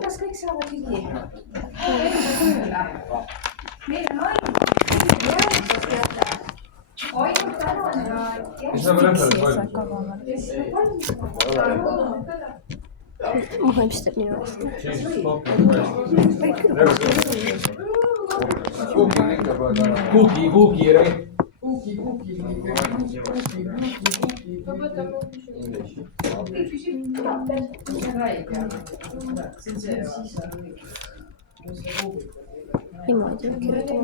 Kas kõik saavad ligi? Meil on ainult järgmisest teate. Ainult tänane ja Mahemstab minu eest. Kuuki, right? Niimoodi kirjutan.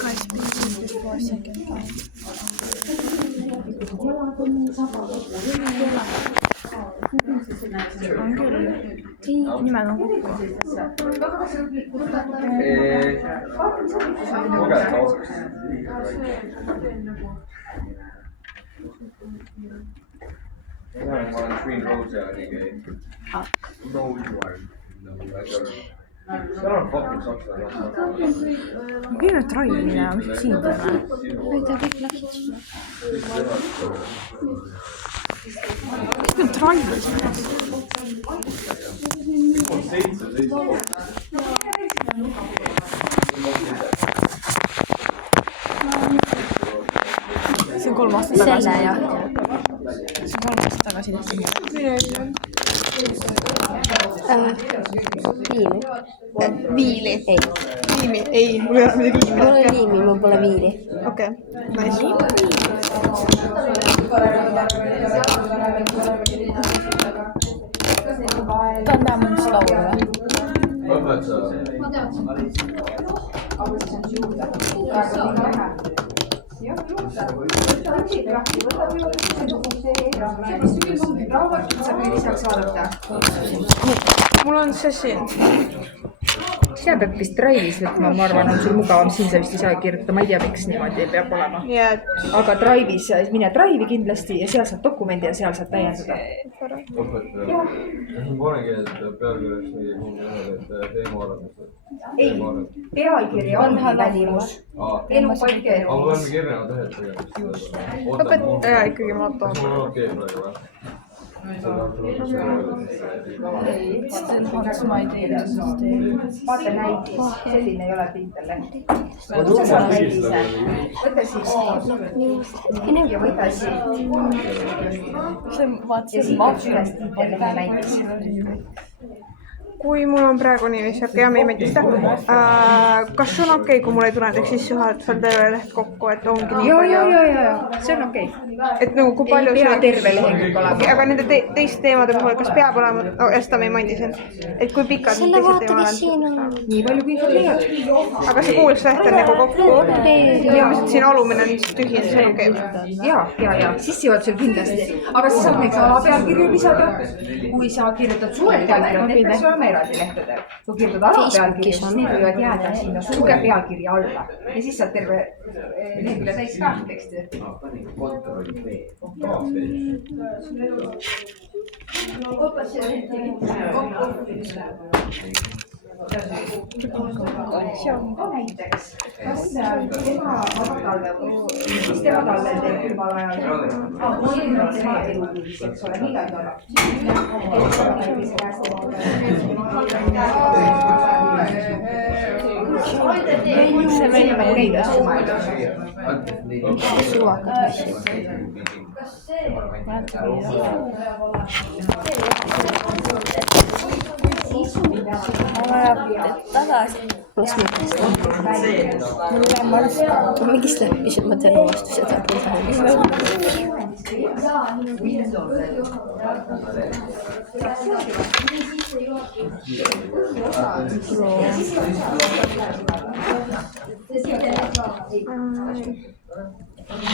Guys, please use this for a second time. On küll. Nimed on kokku. Kõige traimine, mis siin teeme? Või ta kõik läksid sinna. Mis me traimisime? See on 3 aastat tagasi. Selle jah. See on 3 aastat tagasi tehtud. Viili. Viili? Ei. Liimi? Ei, mul ei ole midagi liimi. Mul on liimi, mul pole viili. Okei, nice. Ta on vähemalt laulu või? Mul on see siin. Seal peab vist Drive'is võtma, ma arvan, on sul mugavam, siin sa vist ei saa kirjutada, ma ei tea, miks niimoodi peab olema. Aga Drive'is, mine Drive'i kindlasti ja seal saad dokumendi ja seal saad täiendada. Panegi, et pealkirjaks mingi teemaarendused. Ei, pealkiri on välimus. Elupaike Aga me oleme kirjana tehed tegemist. Jaa, ikkagi ma Kas mul on okei praegu või? Vaata näidis, selline ei ole Pinternet. Sa saad näidise. Võta siis ja võta siit. Ja siit üles Pinternet näidis. Kui mul on praegu niiviisi, okei, ja me ei mõtlista. Kas on okei, kui mul ei tule näiteks sissejuhatusel terve leht kokku, et ongi nii palju? Jaa, see on okei. Et nagu kui palju ei pea terve lehekülg olema. Aga nende teiste teemade puhul, kas peab olema, ja seda me ei mainisin, et kui pikad need teised teemad on? Nii palju kui infot leiad. Aga see kuulus leht on nagu kokku ja mis siin alumine on tühi, see on okei. Jaa, sissejuhatusel kindlasti. Aga sa saad näiteks alapealkirju lisada. Kui sa kirjutad suured pealkirjad, need peaks olema eraldi lehtedel. Kui kirjutad alapealkirju, siis need võivad jääda sinna suure pealkirja alla. Ja siis saad terve lehekülje täis ka teksti. Näiteks, kas tema vabatalle või mis tema talle teeb külmal ajal? Milline on tema eluviis, eks ole, millal ta on? See välja nagu neid asju mõelda. Suvakat asju. Tagasi. Mis mõttest? Mingist läppis, et ma teen avastuse, et saab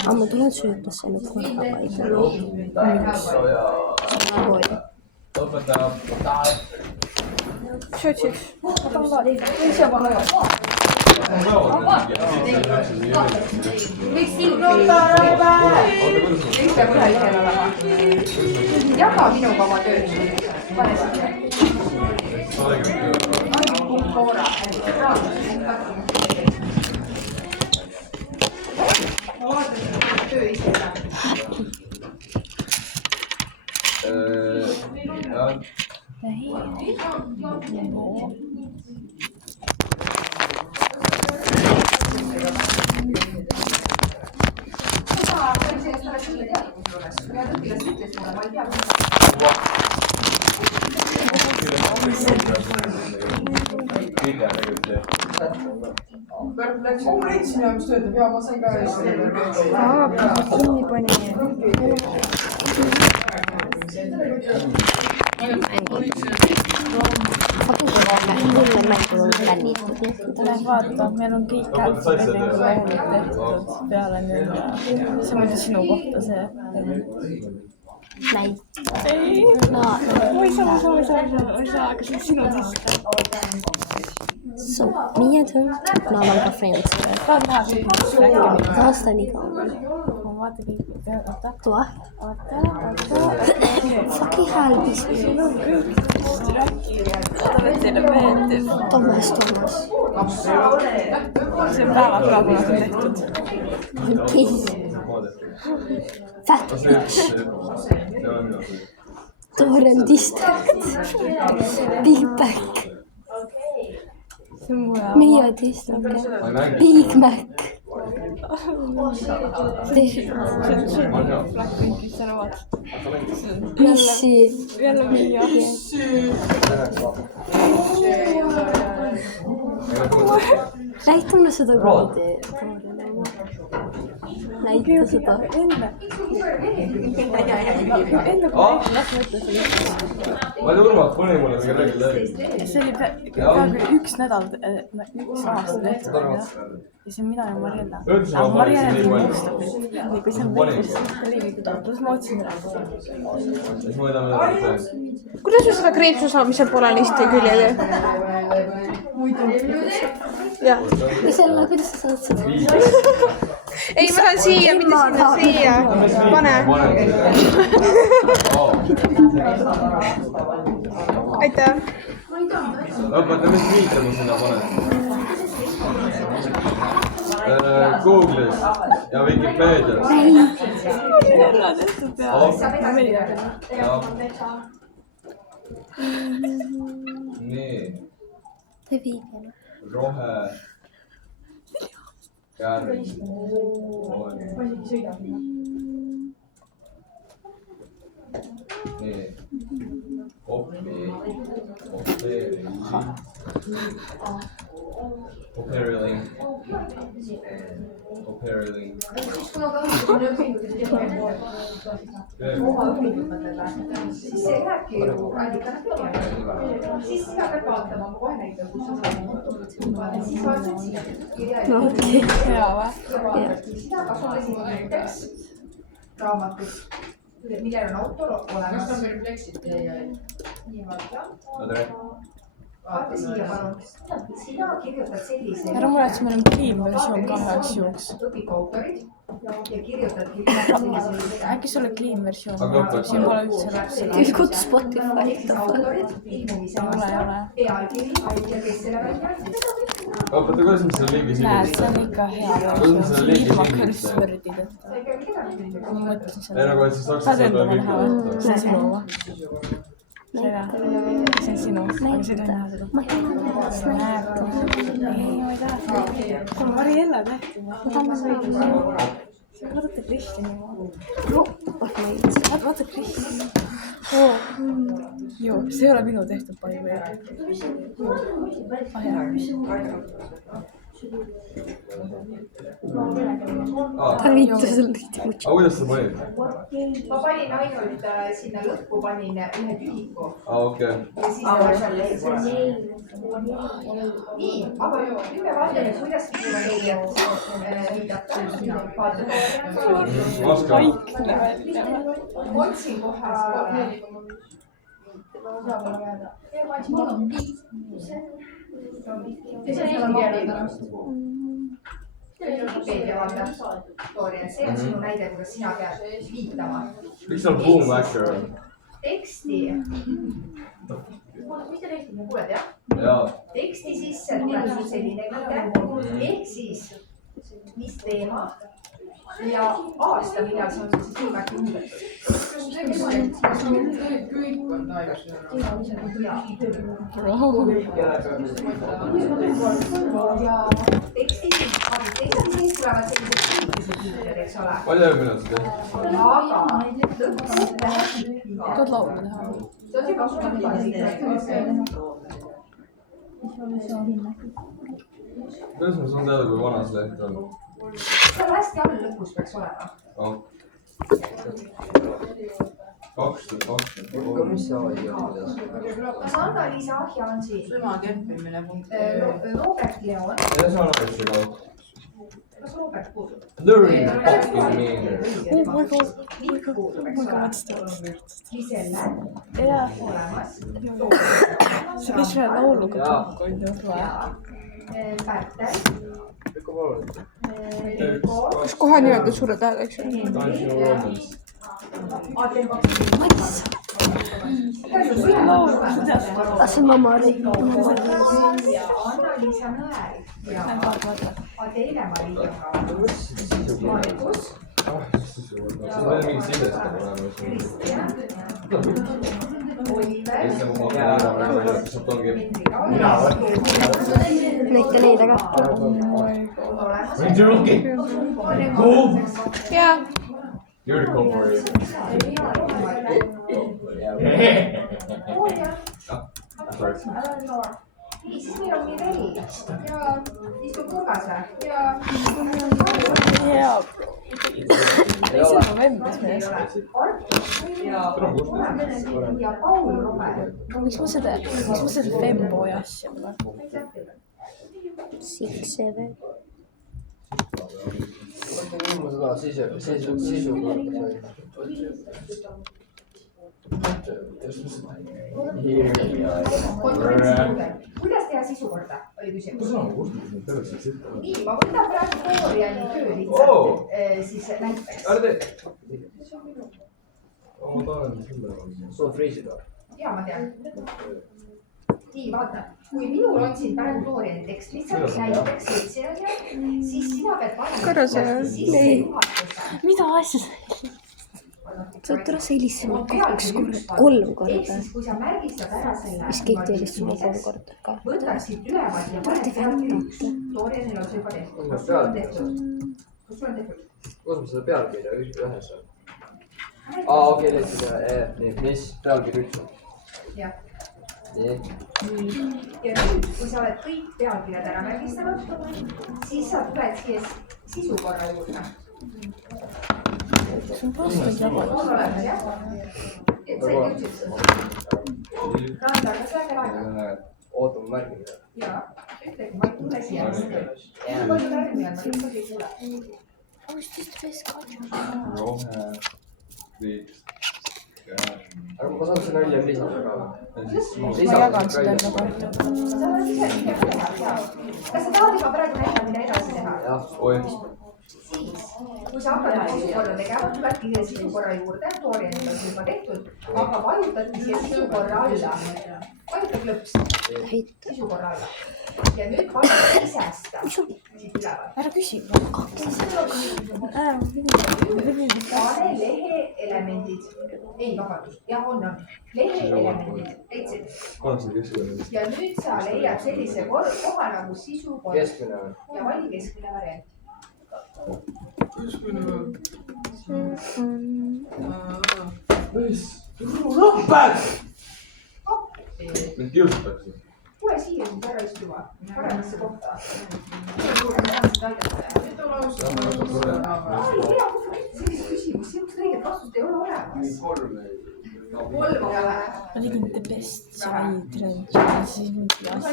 Aga ma tulen sööpasse nüüd korraga ei tule. Sööd siis? Miks ilmnota Raive? Üks peab ühe ikka olema. Jaga minuga oma tööd. Pane sinna. Koora. Vaata töö ise ära. jah. Kinni pani. Vaata, meil on kõik tehtud peale nüüd ja see on sinu kohta see. Näit. Ei, ma ei saa, aga see on sinu sisse. So, meie töö, no ma olen ka friends. Ta tahab rääkida. Taas ta nii kaua. Ma vaatan kõik, oota. Tuo. Oota. Fucking hälbis. Oota, et teile meeldib. Thomas. See on päevaklaaguna tehtud. Okei. Fat bitch. Tooren distract. Big back. See on muu jaoks. Meie distract. Big Mac. Blackpinkist ära vaatad. Missi. Jälle Miia. Näita mulle seda kuradi. Näita seda. Ma ei tea, Urmas, pane mulle mingi räägi läbi. See oli peaaegu üks nädal, üks aasta tehtud. Ja see on mina ja Mariella. Aga Mariella tegi musta. Nii kui see on lõigus, siis ta liiviga tuleb. Siis ma otsin ära. Siis ma ei tea, mida see. Kuidas me seda kriipsu saab, mis seal polanisti küljel? Jah. Ja selle, kuidas sa saad seda? Ei, ma saan siia, mitte sinna, siia. Pane. Aitäh. Õpeta, mis viite ma sinna panen? Google'is ja Vikipeedias. Ära tehtud peale. Nii. See viigel. Rohe. Kärm. Nii. Kopi. Operiling. Siis see lähebki ju allikana kirja. Siis sina pead vaatama, ma kohe näitan, kus sa saad. Siis vaatad siia kirja. Hea või? Sina kasutasid näiteks raamatut, millel on autor olemas. Vaata siia palun. Sina kirjutad sellise. Ära muretse, meil on clean-versioon ka üheks juhuks. Õpikuautorid ja kirjutadki sellise. Äkki sulle clean-versioon? Siin pole üldse lapsi. Good Spotify. Autorid, ilmumise aasta, pealkiri ja kes selle välja. Õpeta, kuidas me selle liigi Näed, see sildistame? on ikka hea Kuidas me selle liigi ilma sildistame? kõrsvõrdideta. Ma mõtlesin Ei, seda. nagu, et siis saaks Saad seda endale näha või? kõik See on sinu või? See on sinu, aga sa ei tohi näha seda. Ma ei näe seda. Näeb. Ei, ma ei taha seda. See on Mariella tehtud. Vaata Kristjani ma. Vaata Kristjani. Joo, see ei ole minu tehtud paigu jah. Tarvita selle tihti mucho. Aga kuidas sa panid? Ma panin ainult sinna lõppu panin ühe tühiku. Okei. Ja siis nii, aga nüüd me vaatame, kuidas meediat viidata. Vaikne välja. Otsin kohe seda. Wikipeedia vaata, Victoria, see on sinu näide, kuidas sina pead viitama. Miks on boom väike? Teksti. Kuuled jah? Jaa. Teksti sisse tuleb sul selline viide, ehk siis, mis teema ja aasta, millal see on siis viimati muudetud. ja tekstis tulevad sellised kiitused, eks ole. palju minut seda? aga lõpuks läheb. Tahad laulu teha? See on see 20. kuidas ma saan teada, kui vana see leht on? seal hästi all lõpus peaks olema. 2020. mis see oli? kas Anna-Liisa Ahja on siin? sõnakempimine . Robert Leon. Ja see on alati ka. Kas Robert puudub? Luring fucking meaner. Mikk puudub, eks ole. Giselle Jaa, olemas. see käis ühe lauluga kokku, on ju. Pärtel. kas kohe niimoodi suure tähele, eks ju? see on mamma oli. Anna-Liisa Nõel ja Adele Maria Margus. See on veel mingi sidestab olemas. Kristjan. Oliver. Näita neid aga. jaa. You're the corporate. Sorry. Nii, siis meil on Mirei ja istub nurgas või? Jaa, bro. See on novembris mees. Ja Paul Romer. Miks ma seda femboy asja pole? 6, 7. ma seda sisu kuidas teha sisu korda, oli küsimus. Nii, ma võtan praegu Floriani töö lihtsalt siis näiteks. sul on friisid või? Jaa, ma tean. Nii, vaata, kui minul on siin praegu Floriani tekst lihtsalt näiteks see on ju, siis sina pead Korra see on. sisse juhatuse. Mida asja? sa oled sa helistasid 2 korda, 3 Ehk korda. siis, kui sa märgistad ära selle Mis kõik helistas mulle 3 korda ka. võtad siit üleval ja paned pealkiri üks. Florianil on see juba tehtud. Kas sul on tehtud? Kas sul on tehtud? kus ma seda pealkirja ühes on? Okei, leidsin seda. Mis pealkiri üks on? Jah. Nii. Ja nüüd, kui sa oled kõik pealkirjad ära märgistanud, siis sa tuled siia sisukorra juurde. See on prostaid jaganud. On olemas, jah? Et sa ei üldse. Randa, kas sa läheb aega? oota, ma märgin seda. Jaa, ütlegi, ma ei tule siia. Nii palju lärmi on, ma lihtsalt ei tule. aga ma saan sinna hiljem lisada ka või? Ma jagan seda enda kohta. Sa oled ise hiljem teha, jaa. Kas sa tahad juba praegu näha, mida edasi teha? jah. Siis, kui sa hakkad sisukorda tegema, tuledki siia sisukorra juurde, Florianil on see juba tehtud, aga vajutadki siia sisukorra alla. Vajuta klõps sisukorra alla. Ja nüüd vajuta isesta siit üleval. Ära küsi. Pane lehe elemendid. Ei, vabandust. Jah, on. Lehe elemendid. Leidsid. Ja nüüd sa leiad sellise koha nagu sisukord. Keskmine või? Ja vali keskmine variant. Mind kiusatakse. Tule siia siis ära istuma. Paremasse kohta. Sellist küsimus, sellist õiget vastust ei ole olemas. Kolm on vähe. Ma tegin the best side trench. Siis mingi asja.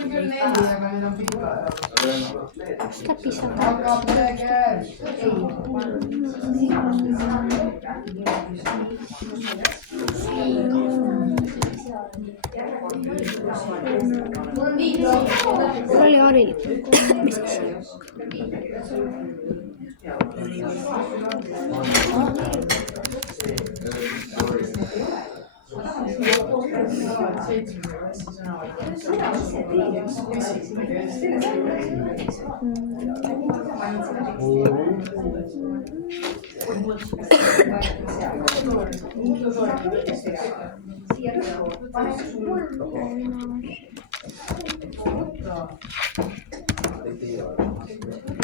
Täppi saab. Mul oli harilik. Mis asja?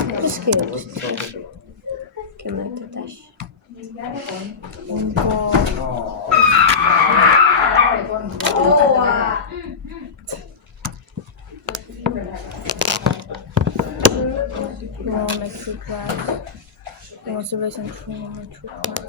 Kuidas kirjutasid? 10 dash. No, make two class. Motivation training and two class.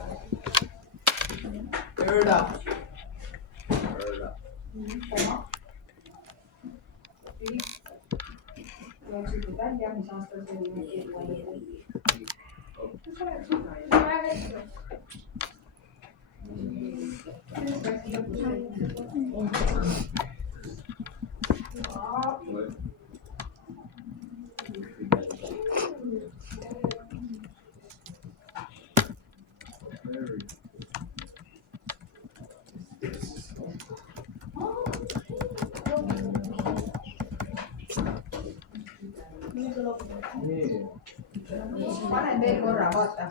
Panen veel korra, vaata.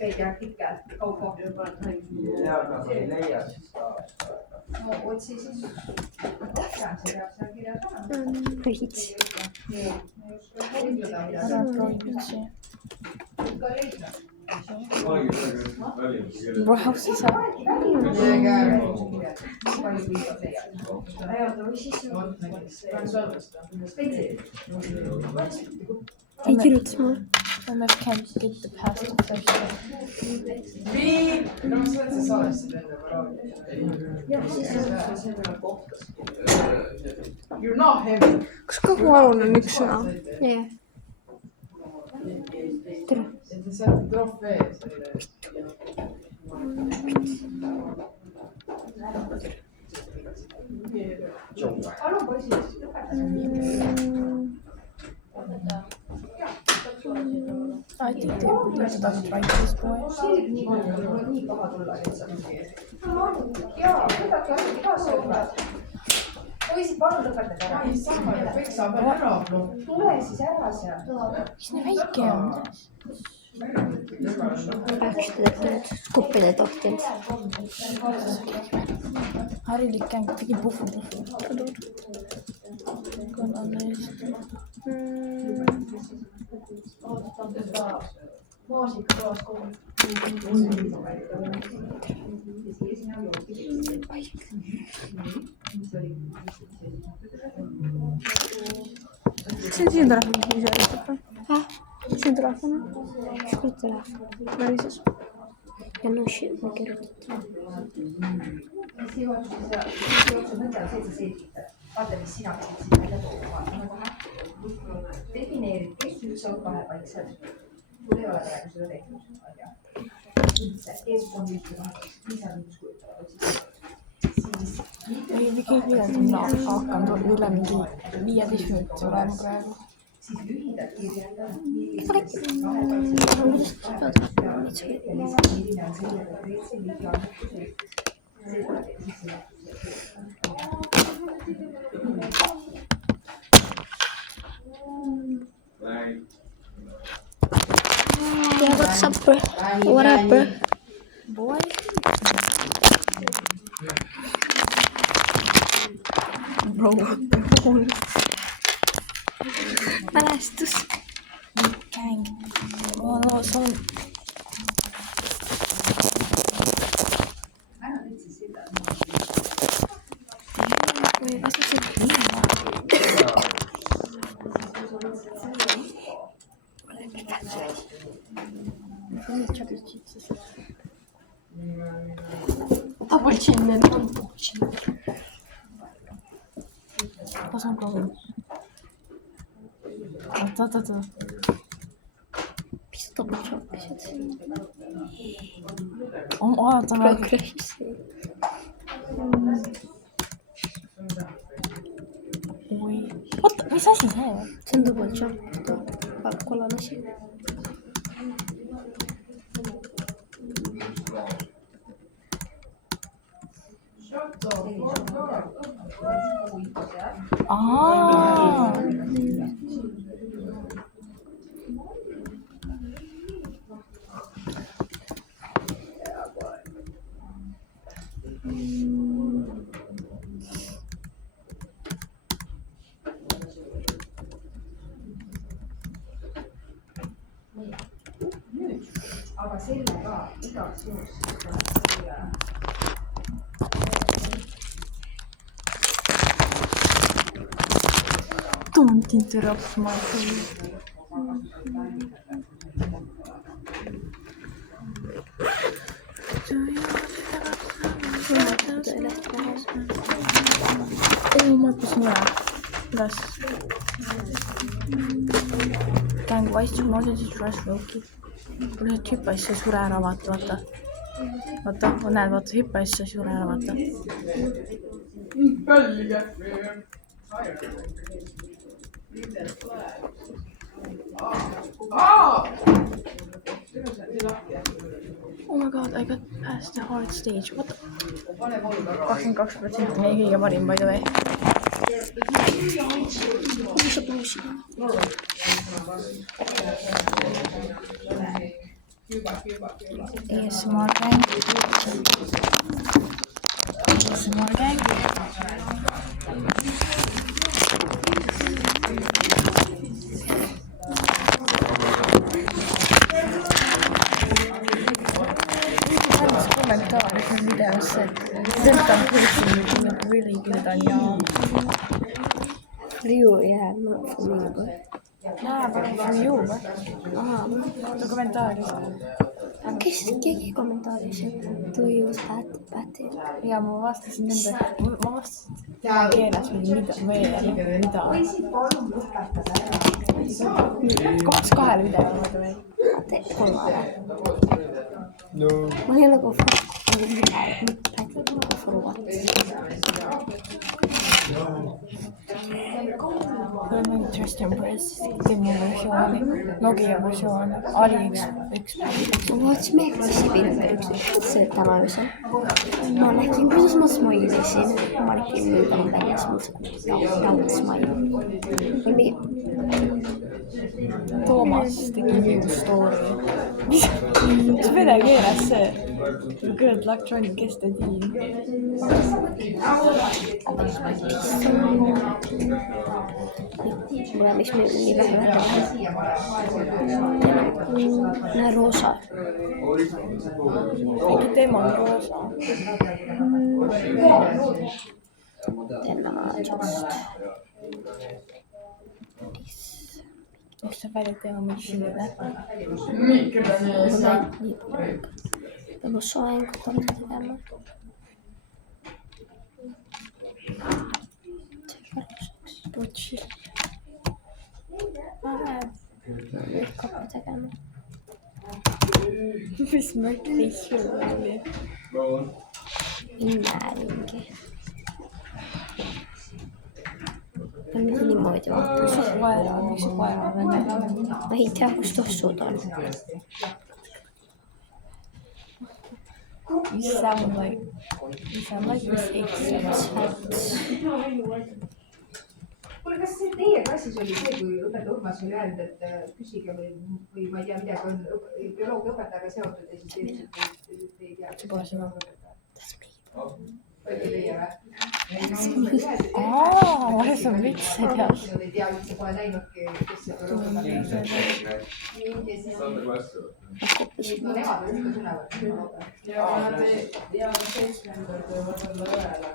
Ei tea pikalt. Kaupo. Ei leia siis ka. No otsi siis. Pean see peab seal kirjas olema. Võits. Ära proovitsi. Wow, see saab. Ei kirjutas mulle. MF can't get the past infection. Kas kogu alun on üks sõna? Jah. Tere. I think they believe that right this boy. Nii paha tulla lihtsalt. Jaa, kuidagi asjad igast sõbrad. Poisid, palun lõpetage ära. Tule siis ära seal. Mis nii väike on? Peaks töötanud. Kuppine tohtinud. Harilik käng tegi puhvu. Kannan eest. See on siin telefon, mis ise üritab või? See on telefon. Mis kui telefon? Värises. Ja no shit, ma kirjutan. Sijuotsus mõte on see, et sa selgitad. Vaata, mis sina pead siin välja tooma. Defineerid, kes üldse on kahepaiksed. Sul ei ole praegu seda tehtud. Ees on üldse kahepaiksed. Mis on üks kujutavad? Ei, mina hakkan üle mingi 15 minutit olema praegu. Siis lühidalt kirjeldada. Yeah, what's up, bro? What up, bro? Boy? Bro, Mälestus. Käng. No see on... Või asusid kliima. Double chin and double chin. Kas on proovin? Oota. Mis sa double choppisid? Oota, ma... Progressi. Oi. Oota, mis asi see on? See on double chop. Kollane asi. aga sellega igaks juhus Don't interrupt my food. Ma õppisin üle. Kuidas? Gang Wise Mountain Trash Rookie. Kui nüüd hüppais see sure ära vaata. Vaata, näed, vaata, hüppais see sure ära vaata. Oh my god, I got past the hard stage. What the? 22% meie kõige parim, by the way. ASMR gang. ASMR gang. Videos that I'm pushing really good on y'all. For you, yeah, not for me, but... Yeah, but for you, but... Oota kommentaaris. Keegi kommentaaris, et do you use Patty? Ja ma vastasin nende... Ma vastasin tema keeles mida. Kohaks 2 videole muidu veel. Kolmale. No. Ma ei ole nagu for what? Kui on mingi Tristan Press, Demo versiooni, Nokia versiooni, AliExpress. Watch meeldis see tänavusel. Ma nägin, kuidas ma smailisin. Ma nägin nüüd enam väljas, mul raud smail. Toomas tegi new story. Mis vene keeles see? Good luck joining Guest the Team. Mulle miks me nii vähe näe roosa. Äkki teema on roosa. Teeme just. Miks sa välja teema mingi sinne? Peame soengu korda tegema. Butši. Kappa tegema. Mis mõtlis sul oli? Mingi. Ma mitte niimoodi vaatan. Kus vaera on? Miks see vaera on? Ma ei tea, kus tossud on. You sound like this X. Kuule, kas teie klassis oli see, kui õpetaja Urmas oli öelnud, et küsige või ma ei tea, midagi on bioloogiaõpetajaga seotud ja siis te ei tea. See pole sinu. Või teie või? See on vits, ei tea. Ei tea, üldse pole näinudki, kes see bioloogiaõpetaja. No nemad on üldse tunnevad. Ja nad 7. võtavad õele.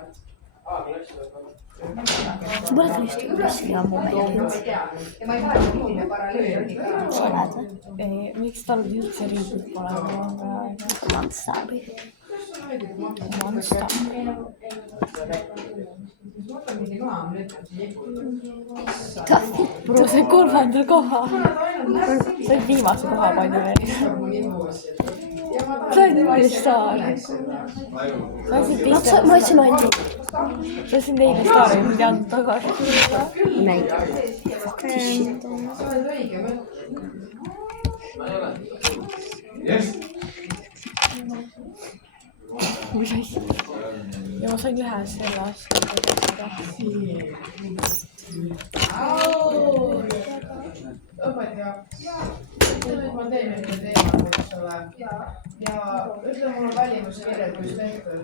Sa pole tõesti kuskil ammu väljunud. Ja ma ei vaata, milline paralleel oli ka. Sa oled või? Miks tal üldse riigid pole? Monstari. Bro, see 3. koha. See on viimase koha palju veel. See on niimoodi staar. Ma ütlesin ainult. See on teine staar, ei pidi andnud tagasi. Mängib. Fuck this shit. Mis asja? Ja ma sain ühe selle asja. Õpetaja, nüüd ma teen ühte teemat, eks ole. Ja ütle mulle välimuskirjeldus tehtud.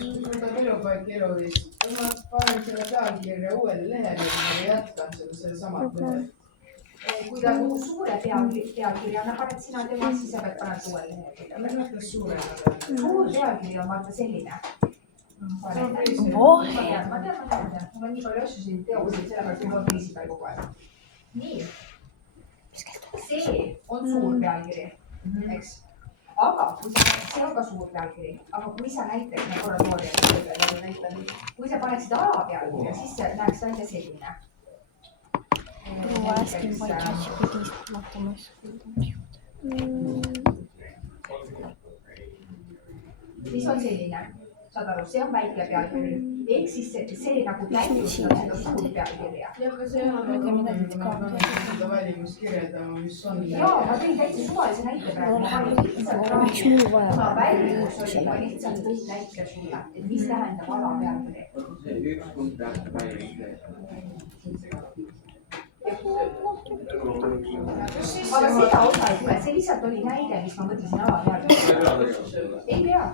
Siis võtab elupaik eluvist. Ma panen selle pealkirja uuele lehele ja jätkan selle samat lehel. kui ta nagu suure pealkirjana paned sina tema, siis sa pead panema suure lehekülje. Suur pealkiri on vaata selline. Ma tean. Mul on nii palju asju siin teosid, sellepärast mul on teisipäev kogu aeg. Nii. See on suur pealkiri, eks? Aga kui sa, see on ka suur pealkiri, aga kui sa näiteks, ma korra toorjad, kui sa paneksid alapealkirja, siis see näeks välja selline. asking why ChatGPT is not on my computer. Mis on selline? Saad aru, see on väike pealkiri. Ehk siis see nagu täiustab seda suurt pealkirja. Ja aga see on seda välimust kirjeldama, mis on. Jaa, ma tõin täitsa suvalise näite praegu. Miks mul vaja? Kuna välimus oli, ma lihtsalt tõin näite sulle, et mis tähendab alapealkiri. Üks punkt läheb välimust. Aga seda osa ei tule, see lihtsalt oli näide, mis ma mõtlesin alapealkirja. Ei pea.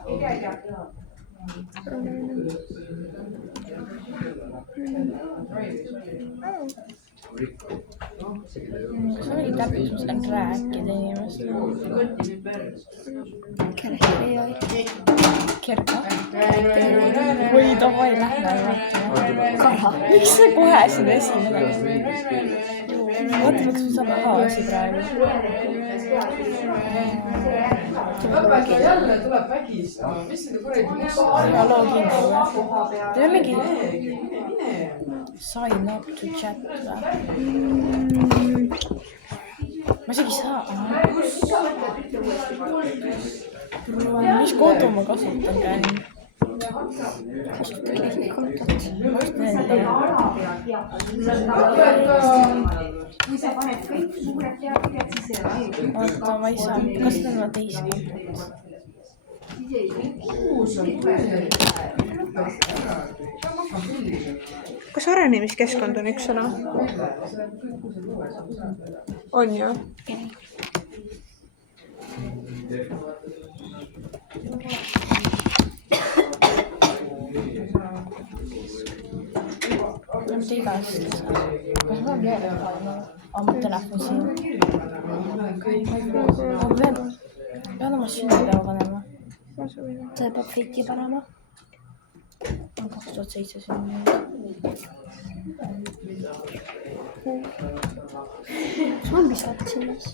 Kas oli täpselt, ma saan rääkida inimestele? Kerga? Või davai, lähme vaatame. Miks see kohe siin esimene? Vaata, miks ma saan haasi praegu. Aga jälle tuleb vägistama, mis selle kuradi mis on? Ja login või? Teeme mingi Mine. sign up to chat Ma isegi saa. Mis konto ma kasutan käin? Kui sa paned kõik suured pealkirjad, siis see on Oota, ma ei saa. Kas need on teisi kontot? Kas arenemiskeskkond on üks sõna? On ju? Mitte igast. Kas ma veel oma telefon siin? Ma pean oma sünnipäeva panema. See peab fiti panema. 2007 sünnipäeva. Kas ma visata sinnas?